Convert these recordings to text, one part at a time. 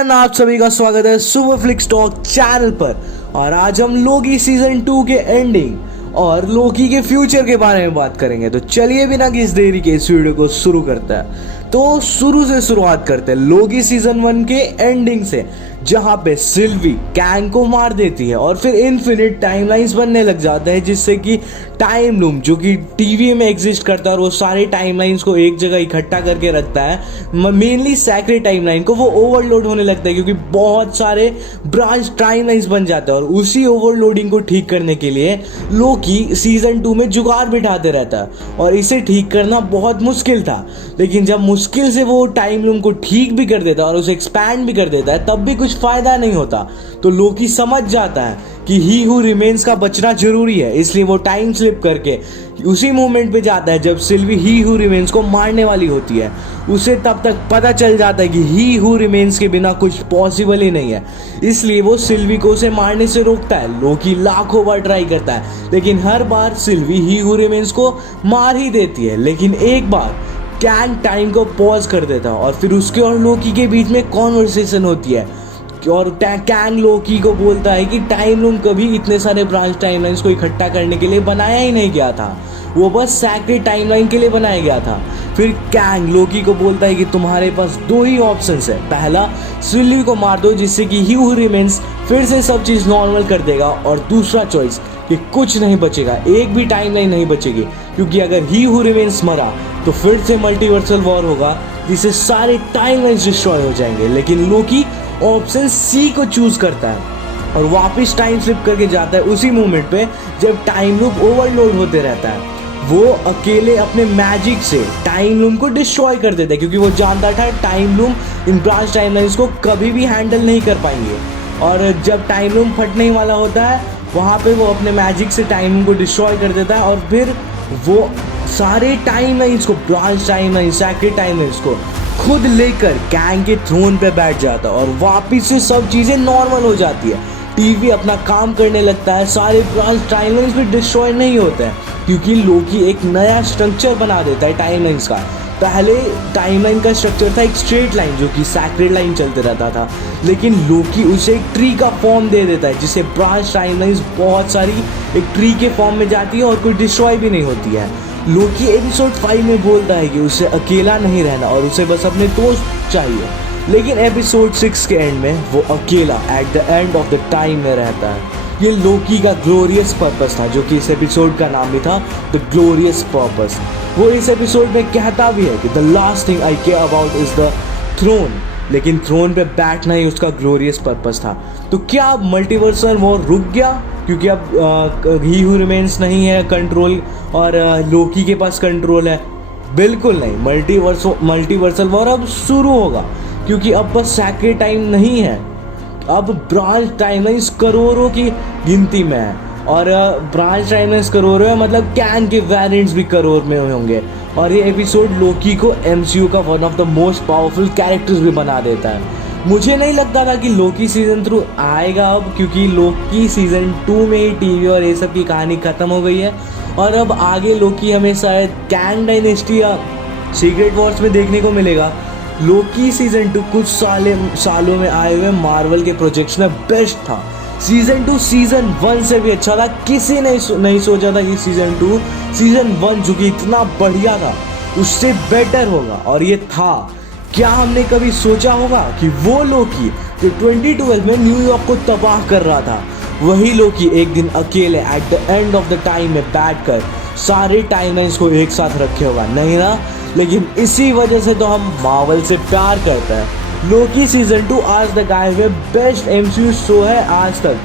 Everyone, आप सभी का स्वागत है सुपर फ्लिक्स टॉक चैनल पर। और आज हम लोकी सीजन 2 के एंडिंग और लोकी के फ्यूचर के बारे में बात करेंगे। तो चलिए बिना किसी देरी के इस वीडियो को शुरू करते हैं। तो शुरू से शुरुआत करते हैं लोकी सीजन 1 के एंडिंग से, जहां पे सिल्वी कैंग को मार देती है और फिर इनफिनिट टाइमलाइंस बनने लग जाते हैं, जिससे कि टाइम लूम जो कि टीवी में एग्जिस्ट करता है और वो सारे टाइमलाइंस को एक जगह इकट्ठा करके रखता है, मेनली सैक्रेड टाइमलाइन को, वो ओवरलोड होने लगता है क्योंकि बहुत सारे ब्रांच टाइमलाइंस बन जाते हैं। और उसी ओवरलोडिंग को ठीक करने के लिए लोकी सीजन 2 में जुगाड़ बिठाते रहता है और इसे ठीक करना बहुत मुश्किल था। लेकिन जब मुश्किल से वो टाइम लूम को ठीक भी कर देता है और उसे एक्सपैंड भी कर देता है, तब भी कुछ फायदा नहीं होता। तो लोकी समझ जाता है कि ही हु रिमेन्स का बचना जरूरी है, इसलिए वो टाइम स्लिप करके उसी मोमेंट पे जाता है जब सिल्वी ही हु रिमेन्स को मारने वाली होती है। उसे तब तक पता चल जाता है कि ही हु रिमेन्स के बिना कुछ पॉसिबल ही नहीं है, इसलिए वो सिल्वी को उसे मारने से रोकता है। लोकी लाखों बार ट्राई करता है, लेकिन हर बार सिल्वी ही हु रिमेन्स को मार ही देती है। लेकिन एक बार कैंग टाइम को पॉज कर देता है और फिर उसके और लोकी के बीच में कॉन्वर्सेशन होती है और कैंग लोकी को बोलता है कि टाइम लूम कभी इतने सारे ब्रांच टाइमलाइंस को इकट्ठा करने के लिए बनाया ही नहीं गया था, वो बस सैक्रेड टाइमलाइन के लिए बनाया गया था। फिर कैंग लोकी को बोलता है कि तुम्हारे पास दो ही ऑप्शंस है, पहला सिल्वी को मार दो जिससे कि ही हु रिमेन्स फिर से सब चीज़ नॉर्मल कर देगा, और दूसरा चॉइस कि कुछ नहीं बचेगा, एक भी टाइमलाइन नहीं बचेगी, क्योंकि अगर ही हु रिमेन्स मरा तो फिर से मल्टीवर्सल वॉर होगा जिससे सारे टाइमलाइंस डिस्ट्रॉय हो जाएंगे। लेकिन लोकी ऑप्शन सी को चूज करता है और वापस टाइम स्लिप करके जाता है उसी मोमेंट पे जब टाइम लूप ओवरलोड होते रहता है। वो अकेले अपने मैजिक से टाइम लूम को डिस्ट्रॉय कर देता है, क्योंकि वो जानता था टाइम लूम इन ब्रांच टाइमलाइंस को कभी भी हैंडल नहीं कर पाएंगे। और जब टाइम लूम फटने ही वाला होता है, वहाँ पे वो अपने मैजिक से टाइम लूम को डिस्ट्रॉय कर देता है और फिर वो सारे टाइमलाइंस को, ब्रांच टाइमलाइन, सैक्रेड टाइमलाइंस को खुद लेकर कैंग के थ्रोन पे बैठ जाता है और वापस से सब चीज़ें नॉर्मल हो जाती है। टीवी अपना काम करने लगता है, सारे ब्रांच टाइमलाइंस भी डिस्ट्रॉय नहीं होते हैं, क्योंकि लोकी एक नया स्ट्रक्चर बना देता है टाइमलाइंस का। पहले टाइमलाइन का स्ट्रक्चर था एक स्ट्रेट लाइन जो कि सैक्रेड लाइन चलते रहता था, लेकिन लोकी उसे एक ट्री का फॉर्म दे देता है, जिससे ब्रांच टाइमलाइंस बहुत सारी एक ट्री के फॉर्म में जाती है और कोई डिस्ट्रॉय भी नहीं होती है। लोकी एपिसोड 5 में बोलता है कि उसे अकेला नहीं रहना और उसे बस अपने दोस्त चाहिए, लेकिन एपिसोड 6 के एंड में वो अकेला at the end of the time में रहता है। ये लोकी का ग्लोरियस पर्पस था, जो कि इस एपिसोड का नाम भी था द ग्लोरियस पर्पस। वो इस एपिसोड में कहता भी है कि the last thing I care about is the throne, लेकिन थ्रोन पे बैठना ही उसका ग्लोरियस पर्पस था। तो क्या अब मल्टीवर्सल वॉर रुक गया क्योंकि अब ही हु रिमेन्स नहीं है कंट्रोल और लोकी के पास कंट्रोल है? बिल्कुल नहीं, मल्टीवर्सल वॉर अब शुरू होगा, क्योंकि अब बस सैक्रेड टाइम नहीं है, अब ब्रांच टाइमलाइंस करोड़ों की गिनती में है। और ब्रांच टाइमलाइंस करोड़ों है, मतलब कैंग के वेरिएंट्स भी करोड़ में होंगे। और ये एपिसोड लोकी को एमसीयू का one of the most powerful characters भी बना देता है। मुझे नहीं लगता था कि लोकी सीजन 3 आएगा अब, क्योंकि लोकी सीजन 2 में ही टीवी और ये सब की कहानी ख़त्म हो गई है और अब आगे लोकी हमें शायद कैंग डायनेस्टी या सीक्रेट वॉर्स में देखने को मिलेगा। लोकी सीजन 2 कुछ सालों में आए हुए मार्वल के प्रोजेक्ट्स में बेस्ट था। सीजन 2 सीजन 1 से भी अच्छा था। किसी ने नहीं सोचा था कि सीजन 2 सीजन 1 जो कि इतना बढ़िया था उससे बेटर होगा, और ये था। क्या हमने कभी सोचा होगा कि वो लोकी जो 2012 में न्यूयॉर्क को तबाह कर रहा था, वही लोकी एक दिन अकेले at the end of the time में बैठकर सारे टाइमलाइंस को एक साथ रखे होगा? नहीं ना। लेकिन इसी वजह से तो हम मार्वल से प्यार करते हैं। लोकी सीजन 2 आज तक आए हुए बेस्ट एमसीयू शो है आज तक।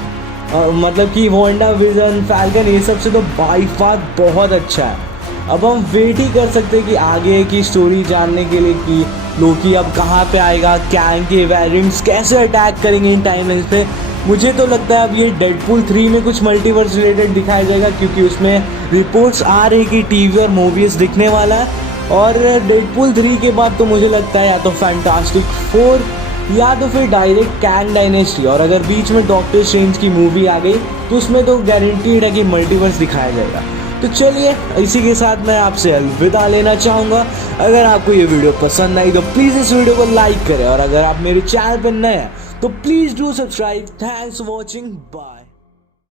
मतलब कि वांडा विजन, फैल्कन, ये सब से तो बाई फार बहुत अच्छा है। अब हम वेट ही कर सकते हैं कि आगे की स्टोरी जानने के लिए कि लोकी अब कहाँ पे आएगा, कैंग के वेरिएंट्स कैसे अटैक करेंगे इन टाइमलाइंस पे। मुझे तो लगता है अब ये डेडपूल 3 में कुछ मल्टीवर्स रिलेटेड दिखाया जाएगा, क्योंकि उसमें रिपोर्ट्स आ रही कि टीवी और मूवीज़ दिखने वाला है। और डेडपूल 3 के बाद तो मुझे लगता है या तो फैंटास्टिक 4 या तो फिर डायरेक्ट कैंग डायनेस्टी, और अगर बीच में डॉक्टर स्ट्रेंज की मूवी आ गई तो उसमें तो गारंटीड है कि मल्टीवर्स दिखाया जाएगा। तो चलिए इसी के साथ मैं आपसे अलविदा लेना चाहूँगा। अगर आपको ये वीडियो पसंद आई तो प्लीज़ इस वीडियो को लाइक करें, और अगर आप मेरे चैनल पर नए हैं तो please do subscribe. Thanks for watching, bye.